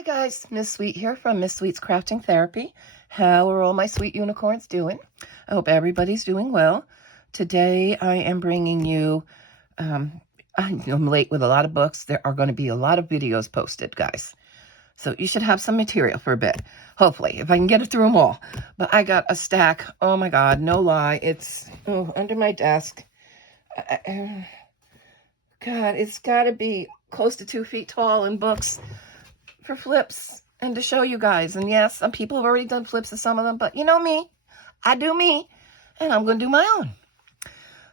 Hi guys, Miss Sweet here from Miss Sweet's Crafting Therapy. How are all my sweet unicorns doing? I hope everybody's doing well. Today I am bringing you, I'm late with a lot of books. There are going to be a lot of videos posted, guys. So you should have some material for a bit, hopefully, if I can get it through them all. But I got a stack, oh my God, no lie, it's under my desk. God, it's got to be close to 2 feet tall in books for flips and to show you guys. And yes, some people have already done flips of some of them, but you know me, I do me, and I'm going to do my own.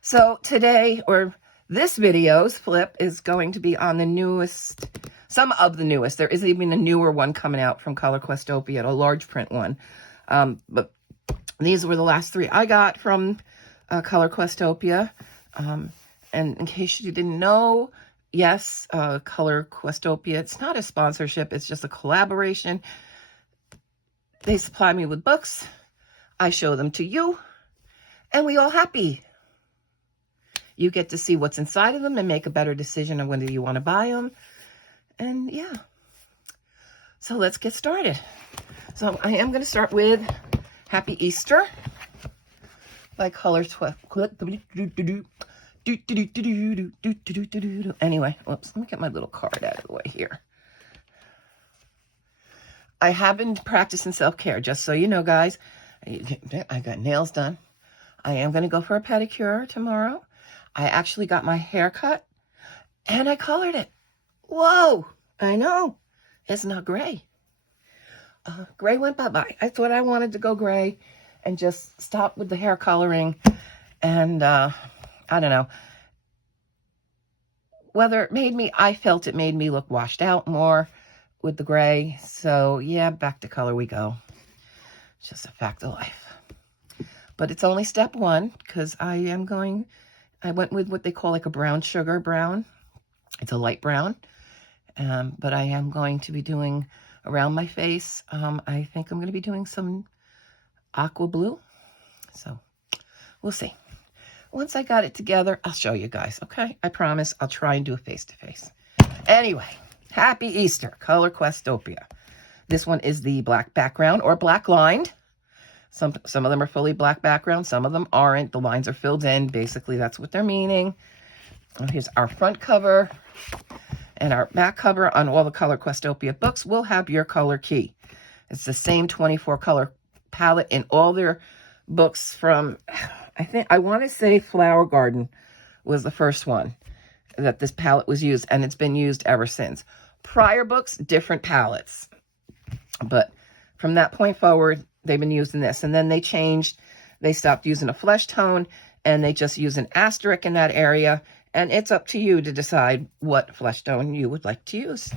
So today, or this video's flip is going to be on the newest, some of the newest. There is even a newer one coming out from Color Questopia, a large print one. But these were the last 3 I got from Color Questopia. And in case you didn't know, yes, Color Questopia, it's not a sponsorship, it's just a collaboration. They supply me with books, I show them to you, and we all happy. You get to see what's inside of them and make a better decision on whether you want to buy them. And yeah, so let's get started. So I am going to start with Happy Easter by Color Anyway, whoops, let me get my little card out of the way here. I have been practicing self-care, just so you know, guys. I got nails done. I am going to go for a pedicure tomorrow. I actually got my hair cut, and I colored it. Whoa, I know. It's not gray. Gray went bye-bye. I thought I wanted to go gray and just stop with the hair coloring. And I don't know. Whether it made me, I felt it made me look washed out more with the gray. So yeah, back to color we go. It's just a fact of life. But it's only step 1 because I went with what they call like a brown sugar brown. It's a light brown. But I am going to be doing around my face. I think I'm going to be doing some aqua blue. So we'll see. Once I got it together, I'll show you guys, okay? I promise I'll try and do a face-to-face. Anyway, Happy Easter, Color Questopia. This one is the black background or black lined. Some of them are fully black background. Some of them aren't. The lines are filled in. Basically, that's what they're meaning. Here's our front cover. And our back cover on all the Color Questopia books will have your color key. It's the same 24 color palette in all their books from, I want to say Flower Garden was the first one that this palette was used, and it's been used ever since. Prior books, different palettes. But from that point forward, they've been using this. And then they changed. They stopped using a flesh tone, and they just use an asterisk in that area. And it's up to you to decide what flesh tone you would like to use.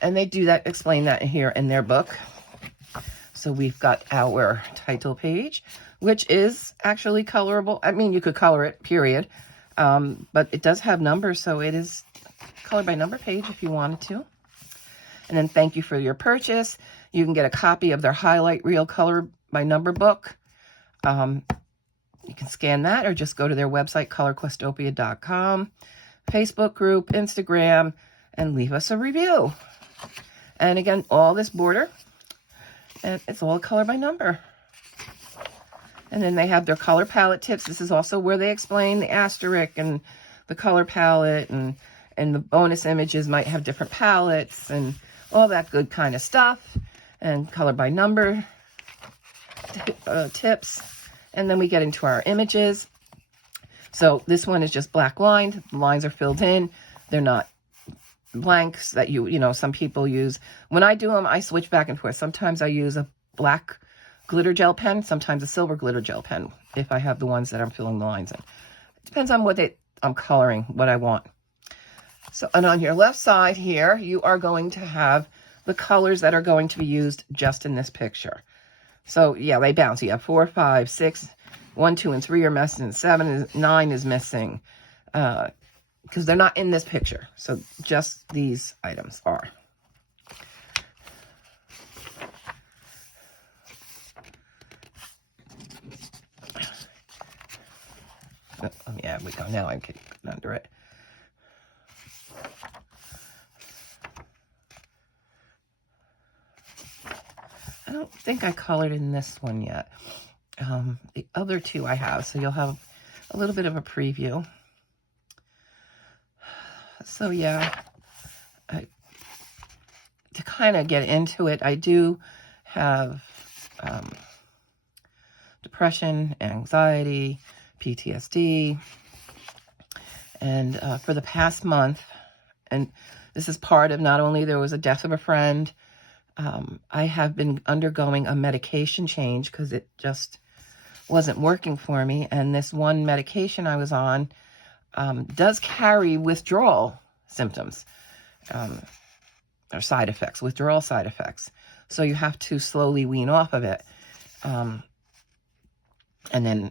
And they do that, explain that here in their book. So we've got our title page, which is actually colorable. I mean, you could color it, period. But it does have numbers, so it is color by number page if you wanted to. And then thank you for your purchase. You can get a copy of their highlight reel color by number book. You can scan that or just go to their website, colorquestopia.com, Facebook group, Instagram, and leave us a review. And again, all this border, and it's all color by number. And then they have their color palette tips. This is also where they explain the asterisk and the color palette, and the bonus images might have different palettes and all that good kind of stuff. And color by number tips. And then we get into our images. So this one is just black lined. The lines are filled in. They're not blanks that you know, some people use. When I do them, I switch back and forth. Sometimes I use a black glitter gel pen, sometimes a silver glitter gel pen, if I have the ones that I'm filling the lines in. It depends on what I'm coloring, what I want. So, and on your left side here, you are going to have the colors that are going to be used just in this picture. So yeah, they bounce. You have 4, 5, 6, 1, 2, and 3 are missing. 9 is missing. Because they're not in this picture. So just these items are. Oh, yeah, we go. Now I'm getting under it. I don't think I colored in this one yet. The other two I have, so you'll have a little bit of a preview. So yeah, to kind of get into it, I do have depression, anxiety, PTSD, and for the past month, and this is part of, not only there was a death of a friend, I have been undergoing a medication change because it just wasn't working for me. And this one medication I was on does carry withdrawal symptoms, or side effects, withdrawal side effects. So you have to slowly wean off of it, and then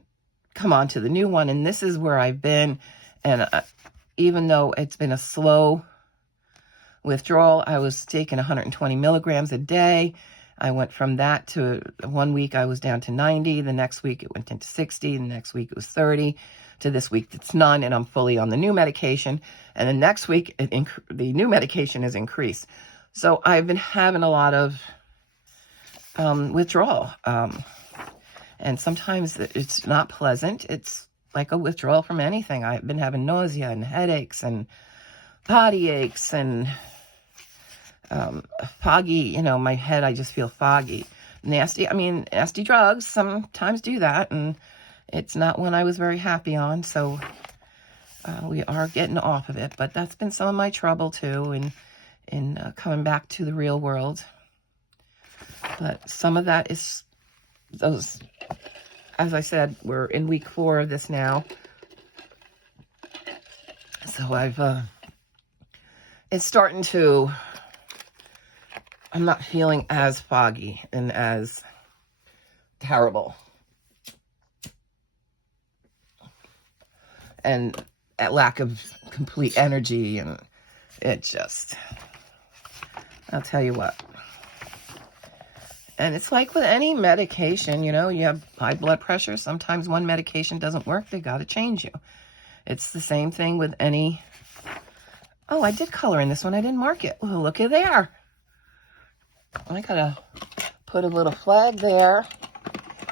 come on to the new one. And this is where I've been. And even though it's been a slow withdrawal, I was taking 120 milligrams a day. I went from that to 1 week I was down to 90. The next week it went into 60. The next week it was 30. To this week it's none, and I'm fully on the new medication. And the next week the new medication is increased. So I've been having a lot of withdrawal. And sometimes it's not pleasant. It's like a withdrawal from anything. I've been having nausea and headaches and body aches and foggy, my head, I just feel foggy. Nasty drugs sometimes do that, and it's not one I was very happy on, so we are getting off of it. But that's been some of my trouble too in coming back to the real world. But some of that is those, as I said, we're in week 4 of this now. So it's starting to, I'm not feeling as foggy and as terrible. And at lack of complete energy, and it just, I'll tell you what. And it's like with any medication, you have high blood pressure. Sometimes one medication doesn't work. They got to change you. It's the same thing with any... Oh, I did color in this one. I didn't mark it. Well, look at there. I got to put a little flag there.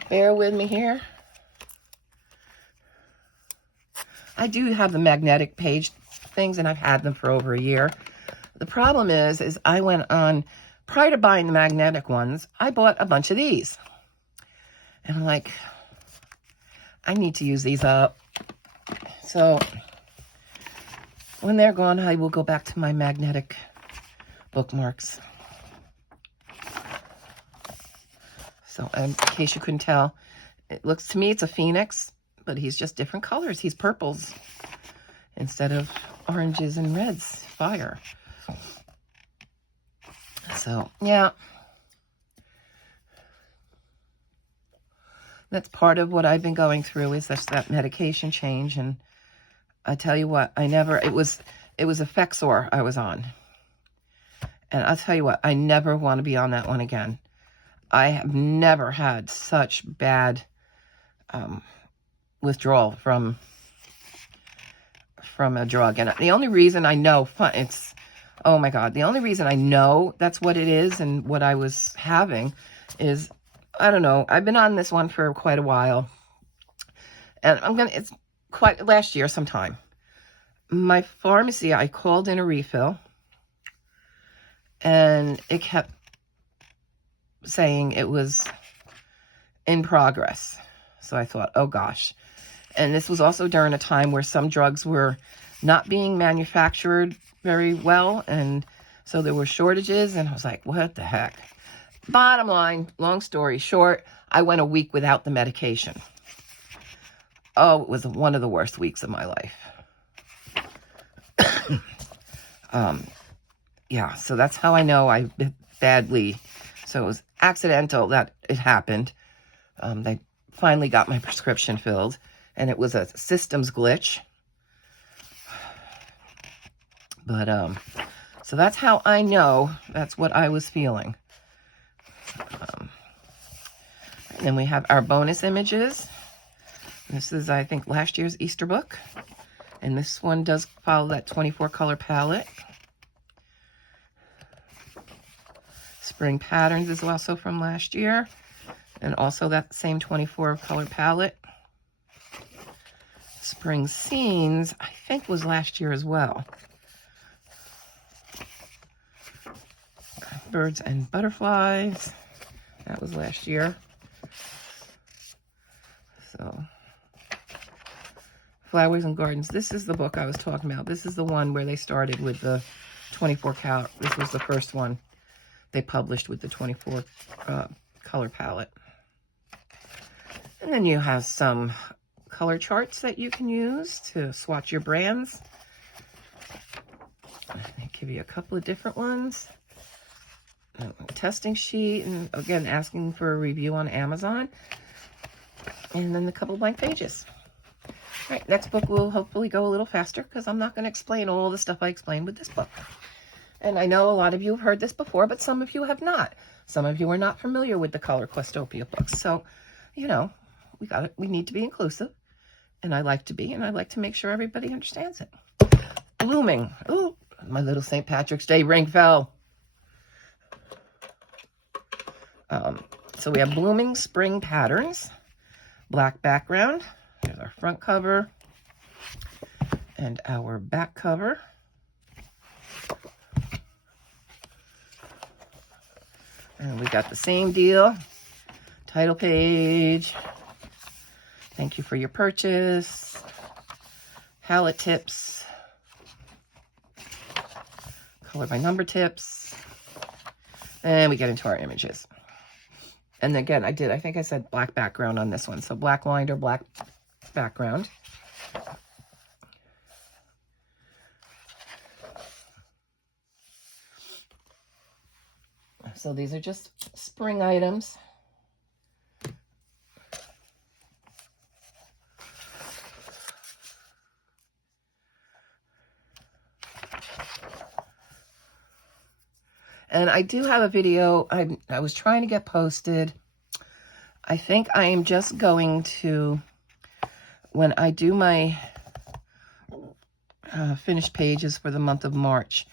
Bear with me here. I do have the magnetic page things, and I've had them for over a year. The problem is I went on... Prior to buying the magnetic ones, I bought a bunch of these. And I'm like, I need to use these up. So when they're gone, I will go back to my magnetic bookmarks. So in case you couldn't tell, it looks to me it's a phoenix, but he's just different colors. He's purples instead of oranges and reds. Fire. So, yeah, that's part of what I've been going through, is that medication change. And I tell you what, it was Effexor I was on. And I'll tell you what, I never want to be on that one again. I have never had such bad withdrawal from a drug. And the only reason I know oh my God, the only reason I know that's what it is and what I was having is, I don't know, I've been on this one for quite a while. And it's quite last year sometime. My pharmacy, I called in a refill, and it kept saying it was in progress. So I thought, oh gosh. And this was also during a time where some drugs were not being manufactured very well, and so there were shortages, and I was like, what the heck? Bottom line, long story short, I went a week without the medication. Oh, it was one of the worst weeks of my life. Yeah, so that's how I know I badly, so it was accidental that it happened. They finally got my prescription filled, and it was a systems glitch. But, so that's how I know that's what I was feeling. Then we have our bonus images. This is, I think, last year's Easter book. And this one does follow that 24 color palette. Spring Patterns is also from last year. And also that same 24 color palette. Spring Scenes, I think, was last year as well. Birds and Butterflies, that was last year. So, Flowers and Gardens, this is the book I was talking about. This is the one where they started with the 24 count. This was the first one they published with the 24 color palette. And then you have some color charts that you can use to swatch your brands. They give you a couple of different ones. A testing sheet, and again, asking for a review on Amazon. And then a couple blank pages. All right, next book will hopefully go a little faster because I'm not going to explain all the stuff I explained with this book. And I know a lot of you have heard this before, but some of you have not. Some of you are not familiar with the color Questopia books. So, you know, we need to be inclusive. And I like to be, and I like to make sure everybody understands it. Blooming. Ooh, my little St. Patrick's Day ring fell. So we have Blooming Spring Patterns. Black background. Here's our front cover. And our back cover. And we got the same deal. Title page. Thank you for your purchase. Palette tips. Color by number tips. And we get into our images. And again, I think I said black background on this one. So black lined or black background. So these are just spring items. And I do have a video I was trying to get posted. I think I am just going to, when I do my finished pages for the month of March,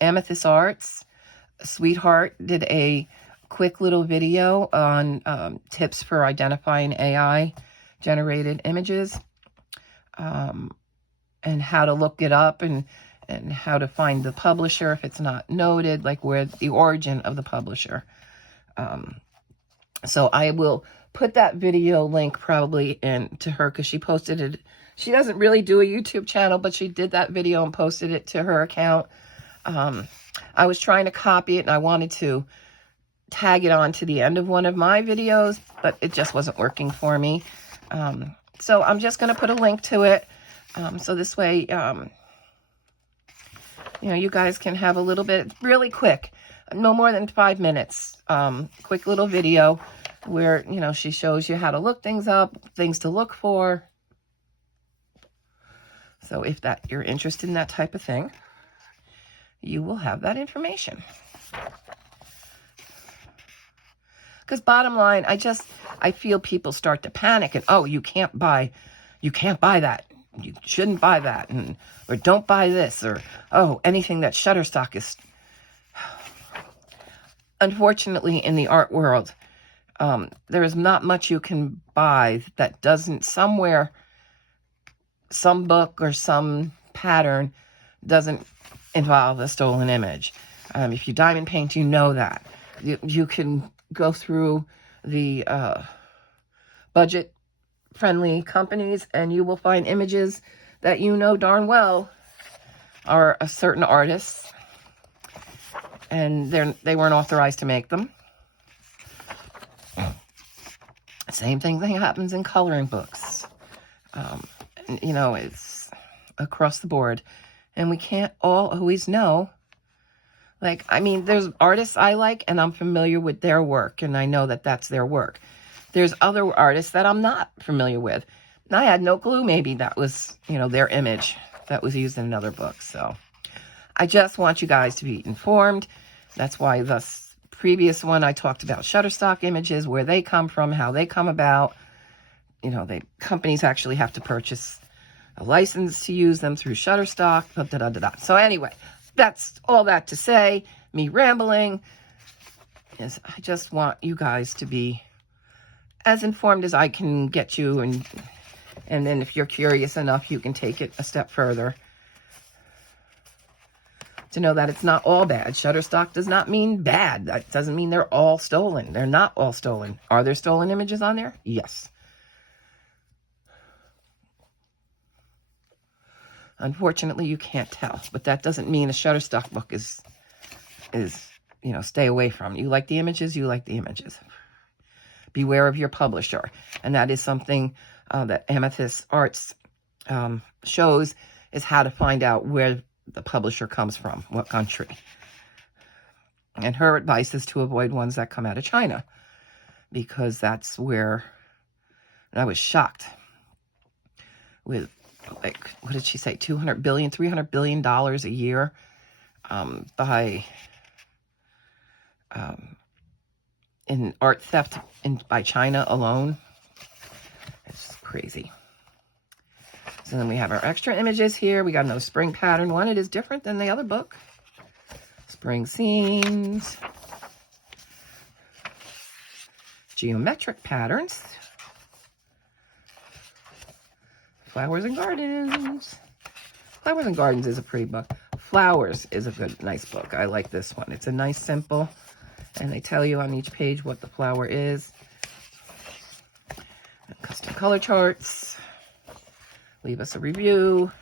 Amethyst Arts, Sweetheart did a quick little video on tips for identifying AI-generated images, and how to look it up, and how to find the publisher if it's not noted, like where the origin of the publisher. So I will put that video link probably into her, because she posted it. She doesn't really do a YouTube channel, but she did that video and posted it to her account. I was trying to copy it, and I wanted to tag it on to the end of one of my videos, but it just wasn't working for me. So I'm just going to put a link to it. So this way, you know, you guys can have a little bit, really quick, no more than 5 minutes, quick little video where, you know, she shows you how to look things up, things to look for. So if you're interested in that type of thing, you will have that information. Because bottom line, I feel people start to panic and, oh, you can't buy that. You shouldn't buy that, or don't buy this, or, oh, anything that Shutterstock is. Unfortunately, in the art world, there is not much you can buy that doesn't somewhere, some book or some pattern doesn't involve a stolen image. If you diamond paint, you know that. You can go through the budget-friendly companies, and you will find images that you know darn well are a certain artist, and they weren't authorized to make them. Same thing happens in coloring books. You know, it's across the board. And we can't all always know. Like, I mean, there's artists I like, and I'm familiar with their work, and I know that that's their work. There's other artists that I'm not familiar with. And I had no clue maybe that was, you know, their image that was used in another book. So I just want you guys to be informed. That's why the previous one I talked about Shutterstock images, where they come from, how they come about. You know, companies actually have to purchase a license to use them through Shutterstock. So anyway, that's all that to say, me rambling, is I just want you guys to be as informed as I can get you, and then if you're curious enough, you can take it a step further to know that it's not all bad. Shutterstock does not mean bad. That doesn't mean they're all stolen. They're not all stolen. Are there stolen images on there? Yes. Unfortunately, you can't tell, but that doesn't mean a Shutterstock book is, you know, stay away from. You like the images, you like the images. Beware of your publisher. And that is something that Amethyst Arts shows, is how to find out where the publisher comes from, what country. And her advice is to avoid ones that come out of China, because that's where, and I was shocked with, like, what did she say, $200 billion, $300 billion a year in art theft by China alone. It's just crazy. So then we have our extra images here. We got another spring pattern one. It is different than the other book. Spring scenes. Geometric patterns. Flowers and Gardens. Flowers and Gardens is a pretty book. Flowers is a good, nice book. I like this one. It's a nice, simple, and they tell you on each page what the flower is. And custom color charts. Leave us a review.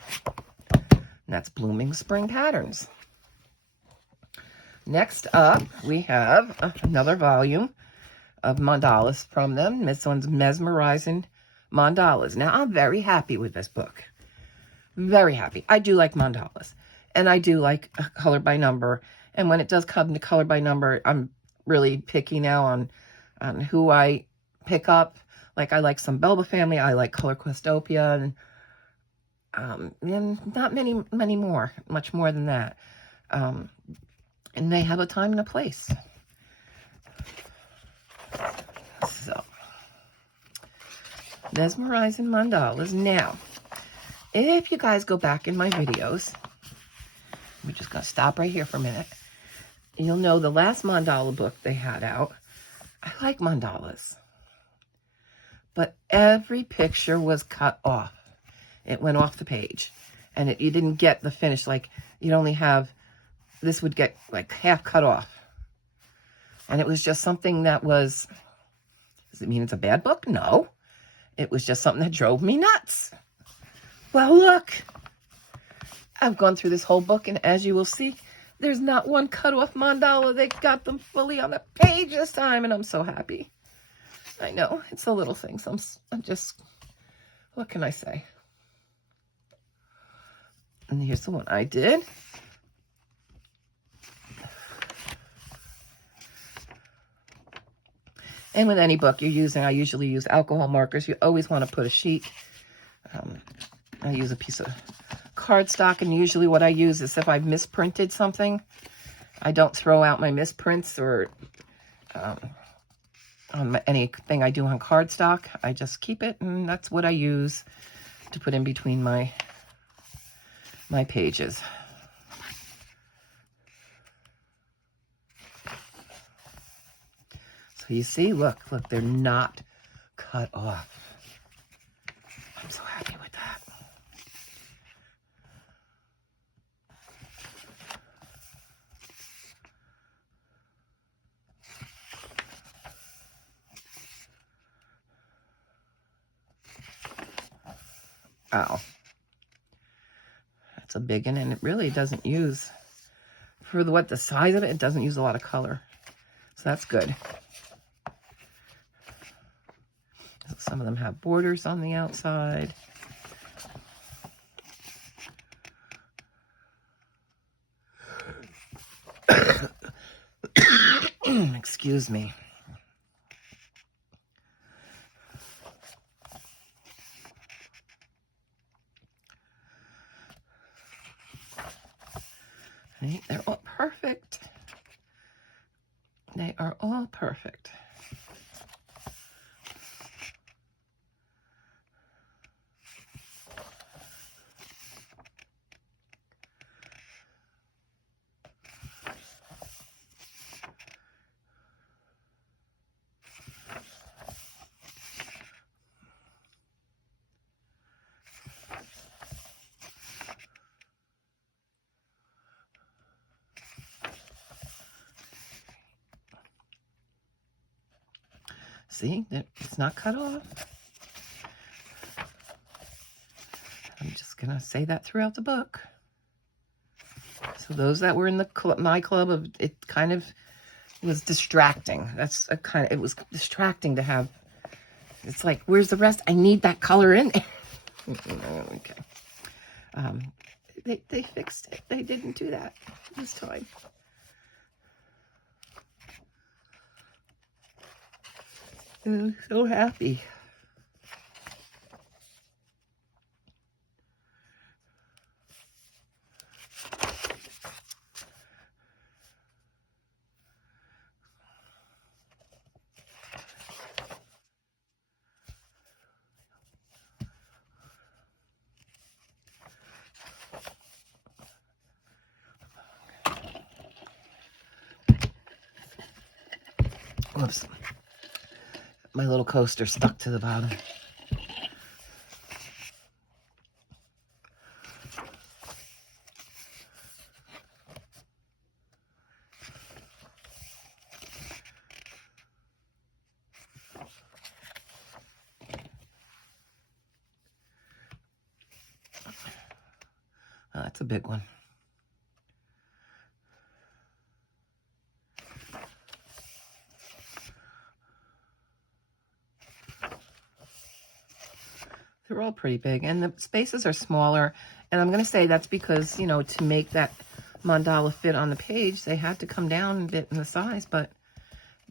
And that's Blooming Spring Patterns. Next up, we have another volume of mandalas from them. This one's Mesmerizing Mandalas. Now, I'm very happy with this book. Very happy. I do like mandalas. And I do like color by number. And when it does come to color by number, I'm really picky now on who I pick up. Like, I like some Belba family. I like Color Questopia. And not many more. Much more than that. And they have a time and a place. So, Mesmerizing Mandalas. Now, if you guys go back in my videos, we're just going to stop right here for a minute. You'll know the last mandala book they had out. I like mandalas. But every picture was cut off. It went off the page. And you didn't get the finish. Like, you'd only have, this would get like half cut off. And it was just something that was, does it mean it's a bad book? No. It was just something that drove me nuts. Well, look, I've gone through this whole book, and as you will see, there's not one cut off mandala. They got them fully on the page this time, and I'm so happy. I know, it's a little thing, so I'm just, what can I say? And here's the one I did. And with any book you're using, I usually use alcohol markers. You always want to put a sheet. I use a piece of cardstock, and usually what I use is if I've misprinted something, I don't throw out my misprints or on anything I do on cardstock. I just keep it, and that's what I use to put in between my pages. So you see, look, they're not cut off. I'm so happy with that. Wow. That's a big one, and it really doesn't use, for the size of it, it doesn't use a lot of color. So that's good. Some of them have borders on the outside. Excuse me. Right? They're all perfect. They are all perfect. See, it's not cut off. I'm just going to say that throughout the book. So those that were in the my club, of it kind of was distracting. That's a kind of, it was distracting to have, it's like, where's the rest? I need that color in there. Okay. They fixed it. They didn't do that this time. I'm so happy. Whoops. My little coaster stuck to the bottom. Oh, that's a big one. They're all pretty big, and the spaces are smaller. And I'm going to say that's because, you know, to make that mandala fit on the page, they had to come down a bit in the size, but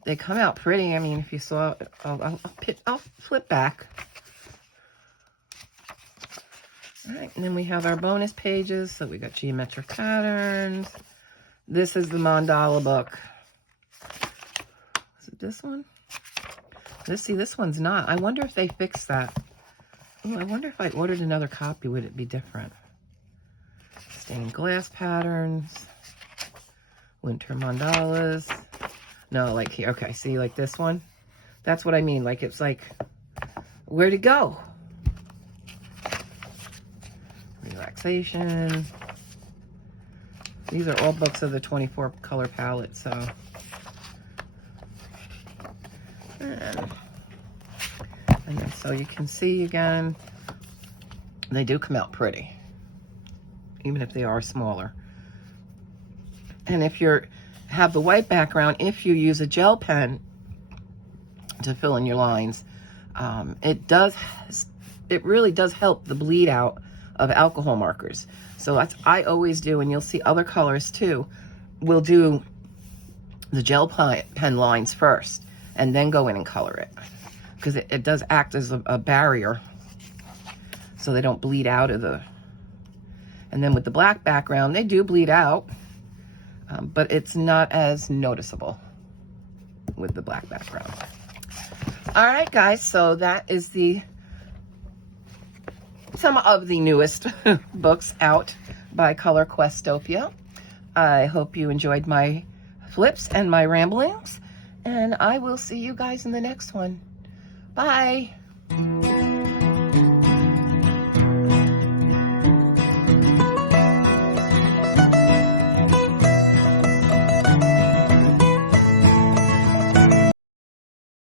they come out pretty. I mean, if you saw, I'll flip back. All right, and then we have our bonus pages. So we got geometric patterns. This is the mandala book. Is it this one? See, this one's not. I wonder if they fixed that. Oh, I wonder if I ordered another copy, would it be different? Stained glass patterns. Winter mandalas. No, like here. Okay, see, like this one? That's what I mean. Like, it's like, where'd it go? Relaxation. These are all books of the 24 color palette, so. And then, so you can see again, they do come out pretty, even if they are smaller. And if you have the white background, if you use a gel pen to fill in your lines, it really does help the bleed out of alcohol markers. So that's, I always do, and you'll see other colors too, we'll do the gel pen lines first and then go in and color it, because it does act as a barrier so they don't bleed out of the, and then with the black background, they do bleed out, but it's not as noticeable with the black background. All right, guys, so that is some of the newest books out by Color Questopia. I hope you enjoyed my flips and my ramblings, and I will see you guys in the next one. Bye.